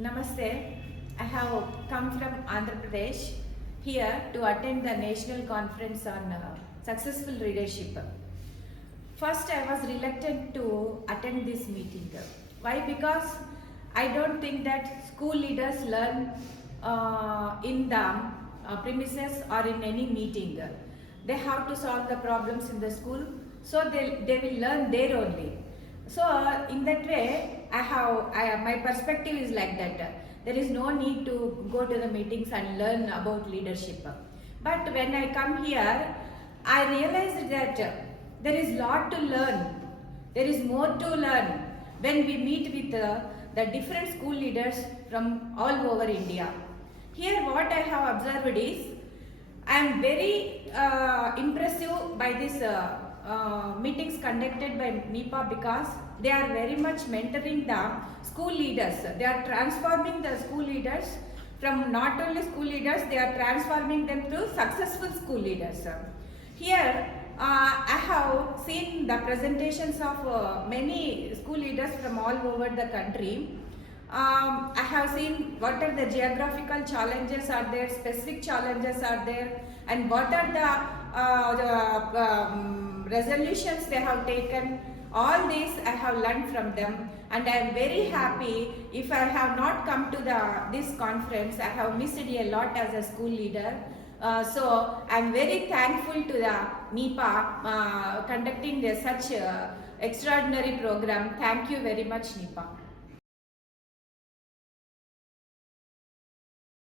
Namaste. I have come from Andhra Pradesh here to attend the national conference on successful leadership. First, I was reluctant to attend this meeting. Why? Because I don't think that school leaders learn in the premises or in any meeting. They have to solve the problems in the school, so they will learn there only. So in that way, my perspective is like that. There is no need to go to the meetings and learn about leadership. But when I come here, I realized that there is lot to learn. There is more to learn when we meet with the different school leaders from all over India. Here, what I have observed is I am very impressive by these meetings conducted by NIPA because they are very much mentoring the school leaders. They are transforming the school leaders from not only school leaders, they are transforming them to successful school leaders. Here, I have seen the presentations of many school leaders from all over the country. I have seen what are the geographical challenges are there, specific challenges are there, and what are the resolutions they have taken. All these I have learned from them, and I am very happy. If I have not come to this conference, I have missed a lot as a school leader. So I am very thankful to the NIPA conducting such extraordinary program. Thank you very much, NIPA.